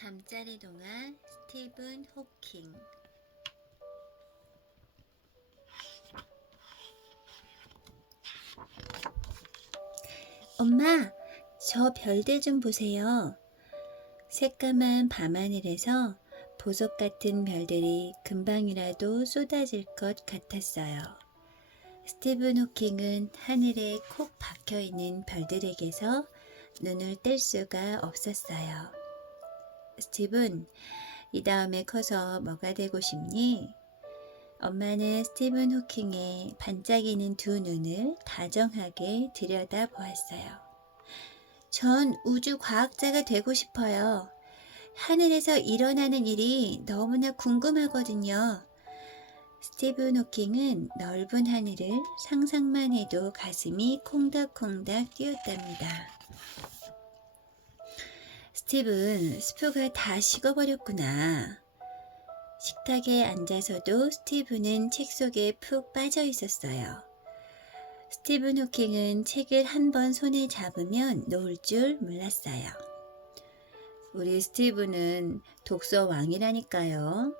잠자리 동안 스티븐 호킹. 엄마, 저 별들 좀 보세요. 새까만 밤하늘에서 보석 같은 별들이 금방이라도 쏟아질 것 같았어요. 스티븐 호킹은 하늘에 콕 박혀있는 별들에게서 눈을 뗄 수가 없었어요. 스티븐, 이 다음에 커서 뭐가 되고 싶니? 엄마는 스티븐 호킹의 반짝이는 두 눈을 다정하게 들여다보았어요. 전 우주 과학자가 되고 싶어요. 하늘에서 일어나는 일이 너무나 궁금하거든요. 스티븐 호킹은 넓은 하늘을 상상만 해도 가슴이 콩닥콩닥 뛰었답니다. 스티븐, 스프가 다 식어버렸구나. 식탁에 앉아서도 스티븐은 책 속에 푹 빠져 있었어요. 스티븐 호킹은 책을 한 번 손에 잡으면 놓을 줄 몰랐어요. 우리 스티븐은 독서 왕이라니까요.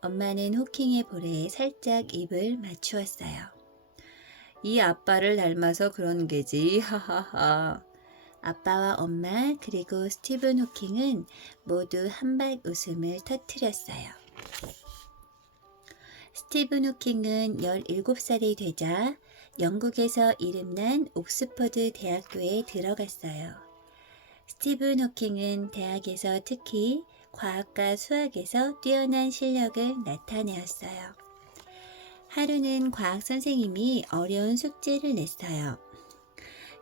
엄마는 호킹의 볼에 살짝 입을 맞추었어요. 이 아빠를 닮아서 그런 게지, 하하하. 아빠와 엄마 그리고 스티븐 호킹은 모두 한박 웃음을 터뜨렸어요. 스티븐 호킹은 17살이 되자 영국에서 이름난 옥스퍼드 대학교에 들어갔어요. 스티븐 호킹은 대학에서 특히 과학과 수학에서 뛰어난 실력을 나타내었어요. 하루는 과학 선생님이 어려운 숙제를 냈어요.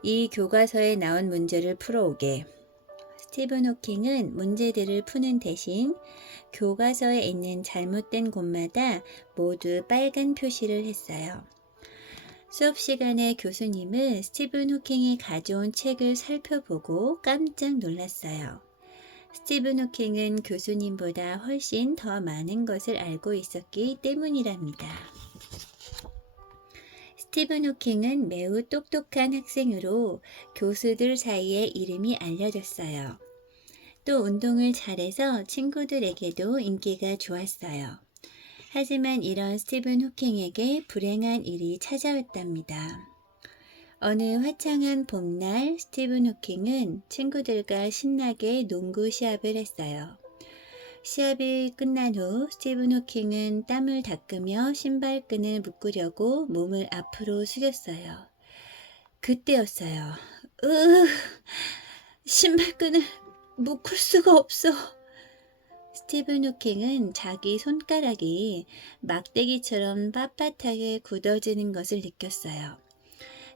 이 교과서에 나온 문제를 풀어오게. 스티븐 호킹은 문제들을 푸는 대신 교과서에 있는 잘못된 곳마다 모두 빨간 표시를 했어요. 수업 시간에 교수님은 스티븐 호킹이 가져온 책을 살펴보고 깜짝 놀랐어요. 스티븐 호킹은 교수님보다 훨씬 더 많은 것을 알고 있었기 때문이랍니다. 스티븐 호킹은 매우 똑똑한 학생으로 교수들 사이에 이름이 알려졌어요. 또 운동을 잘해서 친구들에게도 인기가 좋았어요. 하지만 이런 스티븐 호킹에게 불행한 일이 찾아왔답니다. 어느 화창한 봄날 스티븐 호킹은 친구들과 신나게 농구 시합을 했어요. 시합이 끝난 후 스티븐 호킹은 땀을 닦으며 신발끈을 묶으려고 몸을 앞으로 숙였어요. 그때였어요. 신발끈을 묶을 수가 없어. 스티븐 호킹은 자기 손가락이 막대기처럼 빳빳하게 굳어지는 것을 느꼈어요.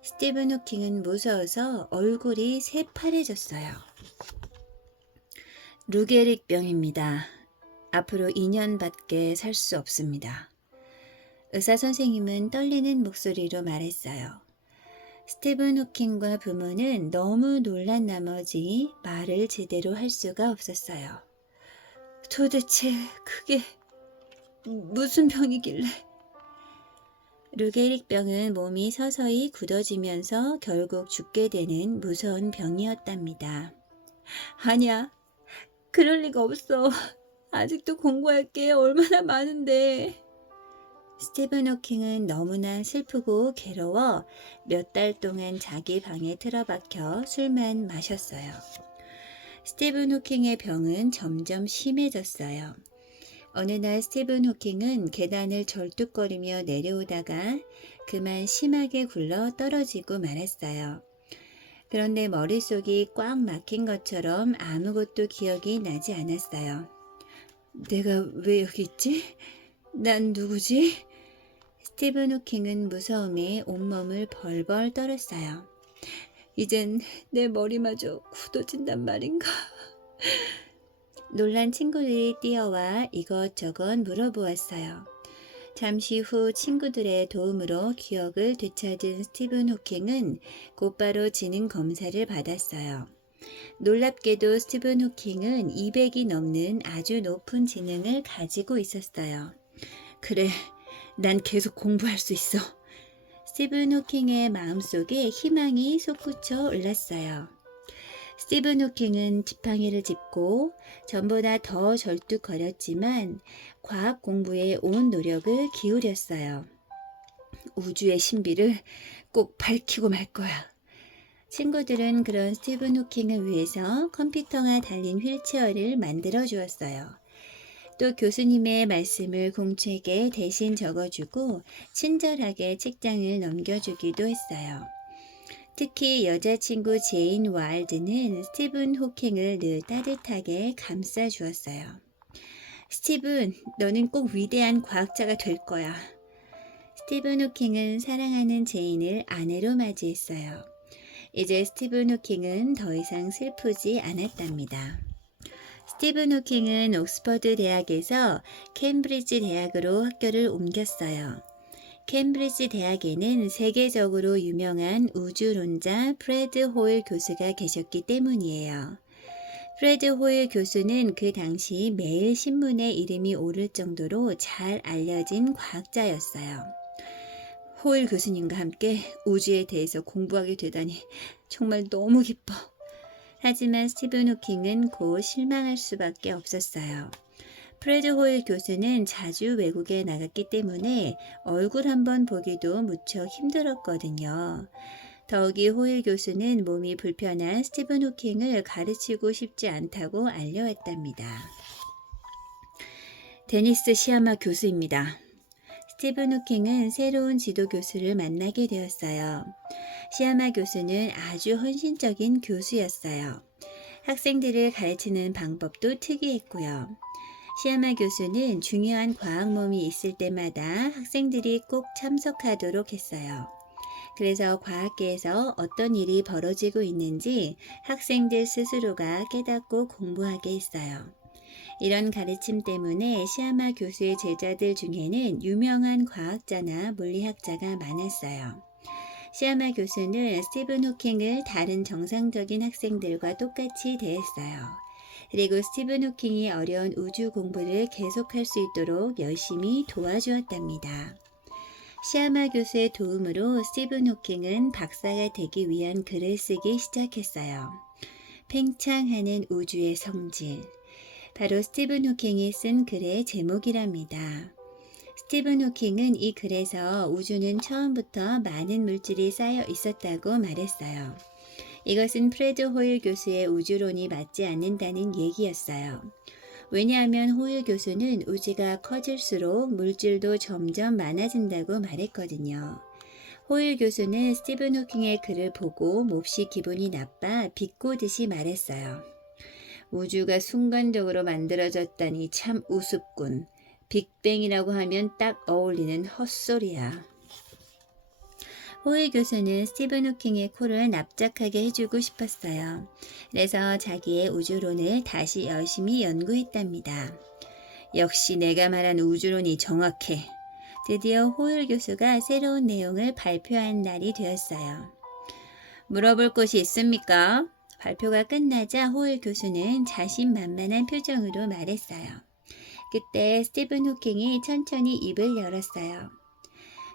스티븐 호킹은 무서워서 얼굴이 새파래졌어요. 루게릭병입니다. 앞으로 2년밖에 살 수 없습니다. 의사 선생님은 떨리는 목소리로 말했어요. 스티븐 호킹과 부모는 너무 놀란 나머지 말을 제대로 할 수가 없었어요. 도대체 그게 무슨 병이길래? 루게릭병은 몸이 서서히 굳어지면서 결국 죽게 되는 무서운 병이었답니다. 아니야, 그럴 리가 없어. 아직도 공부할 게 얼마나 많은데. 스티븐 호킹은 너무나 슬프고 괴로워 몇 달 동안 자기 방에 틀어박혀 술만 마셨어요. 스티븐 호킹의 병은 점점 심해졌어요. 어느 날 스티븐 호킹은 계단을 절뚝거리며 내려오다가 그만 심하게 굴러 떨어지고 말았어요. 그런데 머릿속이 꽉 막힌 것처럼 아무것도 기억이 나지 않았어요. 내가 왜 여기 있지? 난 누구지? 스티븐 호킹은 무서움에 온몸을 벌벌 떨었어요. 이젠 내 머리마저 굳어진단 말인가? 놀란 친구들이 뛰어와 이것저것 물어보았어요. 잠시 후 친구들의 도움으로 기억을 되찾은 스티븐 호킹은 곧바로 지능 검사를 받았어요. 놀랍게도 스티븐 호킹은 200이 넘는 아주 높은 지능을 가지고 있었어요. 그래, 난 계속 공부할 수 있어. 스티븐 호킹의 마음속에 희망이 솟구쳐 올랐어요. 스티븐 호킹은 지팡이를 짚고 전보다 더 절뚝거렸지만 과학 공부에 온 노력을 기울였어요. 우주의 신비를 꼭 밝히고 말 거야. 친구들은 그런 스티븐 호킹을 위해서 컴퓨터가 달린 휠체어를 만들어 주었어요. 또 교수님의 말씀을 공책에 대신 적어주고 친절하게 책장을 넘겨주기도 했어요. 특히 여자친구 제인 와일드는 스티븐 호킹을 늘 따뜻하게 감싸주었어요. 스티븐, 너는 꼭 위대한 과학자가 될 거야. 스티븐 호킹은 사랑하는 제인을 아내로 맞이했어요. 이제 스티븐 호킹은 더 이상 슬프지 않았답니다. 스티븐 호킹은 옥스퍼드 대학에서 캠브리지 대학으로 학교를 옮겼어요. 캠브리지 대학에는 세계적으로 유명한 우주론자 프레드 호일 교수가 계셨기 때문이에요. 프레드 호일 교수는 그 당시 매일 신문에 이름이 오를 정도로 잘 알려진 과학자였어요. 호일 교수님과 함께 우주에 대해서 공부하게 되다니 정말 너무 기뻐. 하지만 스티븐 호킹은 곧 실망할 수밖에 없었어요. 프레드 호일 교수는 자주 외국에 나갔기 때문에 얼굴 한번 보기도 무척 힘들었거든요. 더욱이 호일 교수는 몸이 불편한 스티븐 호킹을 가르치고 싶지 않다고 알려왔답니다. 데니스 시아마 교수입니다. 스티븐 호킹은 새로운 지도 교수를 만나게 되었어요. 시아마 교수는 아주 헌신적인 교수였어요. 학생들을 가르치는 방법도 특이했고요. 시아마 교수는 중요한 과학 모임이 있을 때마다 학생들이 꼭 참석하도록 했어요. 그래서 과학계에서 어떤 일이 벌어지고 있는지 학생들 스스로가 깨닫고 공부하게 했어요. 이런 가르침 때문에 시아마 교수의 제자들 중에는 유명한 과학자나 물리학자가 많았어요. 시아마 교수는 스티븐 호킹을 다른 정상적인 학생들과 똑같이 대했어요. 그리고 스티븐 호킹이 어려운 우주 공부를 계속할 수 있도록 열심히 도와주었답니다. 시아마 교수의 도움으로 스티븐 호킹은 박사가 되기 위한 글을 쓰기 시작했어요. 팽창하는 우주의 성질. 바로 스티븐 호킹이 쓴 글의 제목이랍니다. 스티븐 호킹은 이 글에서 우주는 처음부터 많은 물질이 쌓여 있었다고 말했어요. 이것은 프레드 호일 교수의 우주론이 맞지 않는다는 얘기였어요. 왜냐하면 호일 교수는 우주가 커질수록 물질도 점점 많아진다고 말했거든요. 호일 교수는 스티븐 호킹의 글을 보고 몹시 기분이 나빠 비꼬듯이 말했어요. 우주가 순간적으로 만들어졌다니 참 우습군. 빅뱅이라고 하면 딱 어울리는 헛소리야. 호일 교수는 스티븐 호킹의 코를 납작하게 해주고 싶었어요. 그래서 자기의 우주론을 다시 열심히 연구했답니다. 역시 내가 말한 우주론이 정확해. 드디어 호일 교수가 새로운 내용을 발표한 날이 되었어요. 물어볼 것이 있습니까? 발표가 끝나자 호일 교수는 자신만만한 표정으로 말했어요. 그때 스티븐 호킹이 천천히 입을 열었어요.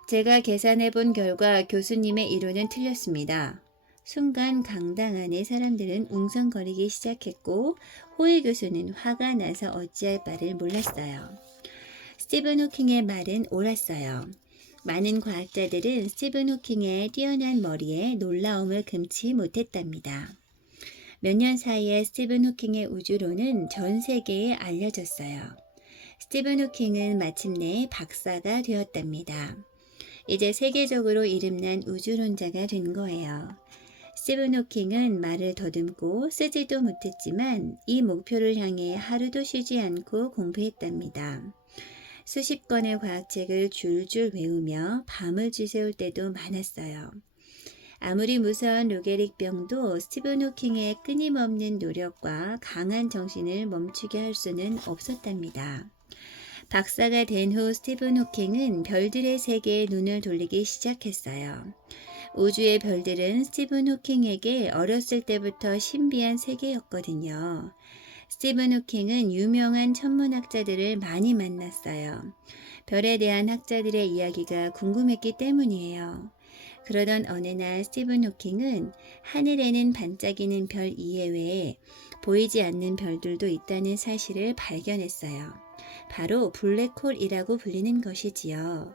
제가 계산해 본 결과 교수님의 이론은 틀렸습니다. 순간 강당 안의 사람들은 웅성거리기 시작했고 호일 교수는 화가 나서 어찌할 바를 몰랐어요. 스티븐 호킹의 말은 옳았어요. 많은 과학자들은 스티븐 호킹의 뛰어난 머리에 놀라움을 금치 못했답니다. 몇 년 사이에 스티븐 호킹의 우주론은 전 세계에 알려졌어요. 스티븐 호킹은 마침내 박사가 되었답니다. 이제 세계적으로 이름난 우주론자가 된 거예요. 스티븐 호킹은 말을 더듬고 쓰지도 못했지만 이 목표를 향해 하루도 쉬지 않고 공부했답니다. 수십 권의 과학책을 줄줄 외우며 밤을 지새울 때도 많았어요. 아무리 무서운 로게릭병도 스티븐 호킹의 끊임없는 노력과 강한 정신을 멈추게 할 수는 없었답니다. 박사가 된 후 스티븐 호킹은 별들의 세계에 눈을 돌리기 시작했어요. 우주의 별들은 스티븐 호킹에게 어렸을 때부터 신비한 세계였거든요. 스티븐 호킹은 유명한 천문학자들을 많이 만났어요. 별에 대한 학자들의 이야기가 궁금했기 때문이에요. 그러던 어느 날 스티븐 호킹은 하늘에는 반짝이는 별 이외에 보이지 않는 별들도 있다는 사실을 발견했어요. 바로 블랙홀이라고 불리는 것이지요.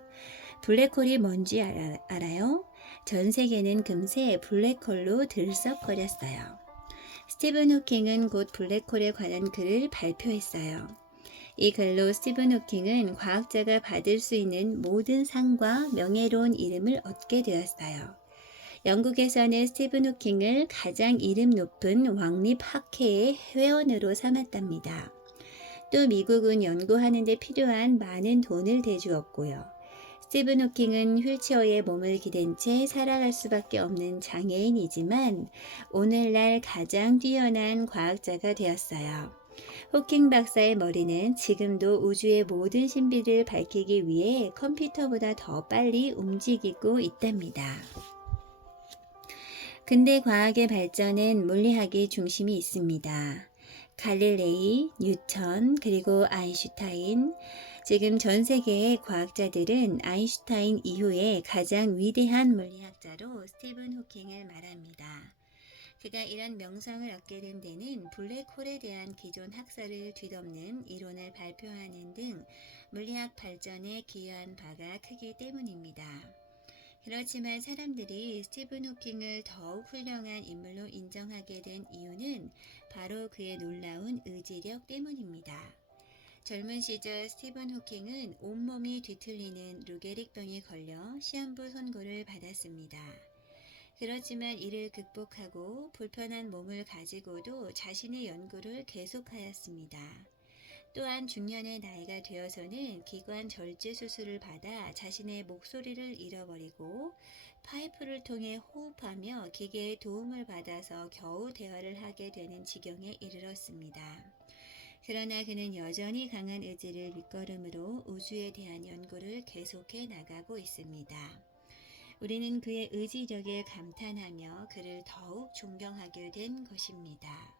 블랙홀이 뭔지 알아요? 전 세계는 금세 블랙홀로 들썩거렸어요. 스티븐 호킹은 곧 블랙홀에 관한 글을 발표했어요. 이 글로 스티븐 호킹은 과학자가 받을 수 있는 모든 상과 명예로운 이름을 얻게 되었어요. 영국에서는 스티븐 호킹을 가장 이름 높은 왕립학회의 회원으로 삼았답니다. 또 미국은 연구하는 데 필요한 많은 돈을 대주었고요. 스티븐 호킹은 휠체어에 몸을 기댄 채 살아갈 수밖에 없는 장애인이지만 오늘날 가장 뛰어난 과학자가 되었어요. 호킹 박사의 머리는 지금도 우주의 모든 신비를 밝히기 위해 컴퓨터보다 더 빨리 움직이고 있답니다. 근대 과학의 발전엔 물리학의 중심이 있습니다. 갈릴레이, 뉴턴, 그리고 아인슈타인. 지금 전 세계의 과학자들은 아인슈타인 이후에 가장 위대한 물리학자로 스티븐 호킹을 말합니다. 그가 이런 명성을 얻게 된 데는 블랙홀에 대한 기존 학설을 뒤덮는 이론을 발표하는 등 물리학 발전에 기여한 바가 크기 때문입니다. 그렇지만 사람들이 스티븐 호킹을 더욱 훌륭한 인물로 인정하게 된 이유는 바로 그의 놀라운 의지력 때문입니다. 젊은 시절 스티븐 호킹은 온몸이 뒤틀리는 루게릭병에 걸려 시한부 선고를 받았습니다. 그렇지만 이를 극복하고 불편한 몸을 가지고도 자신의 연구를 계속하였습니다. 또한 중년의 나이가 되어서는 기관 절제 수술을 받아 자신의 목소리를 잃어버리고 파이프를 통해 호흡하며 기계의 도움을 받아서 겨우 대화를 하게 되는 지경에 이르렀습니다. 그러나 그는 여전히 강한 의지를 밑거름으로 우주에 대한 연구를 계속해 나가고 있습니다. 우리는 그의 의지력에 감탄하며 그를 더욱 존경하게 된 것입니다.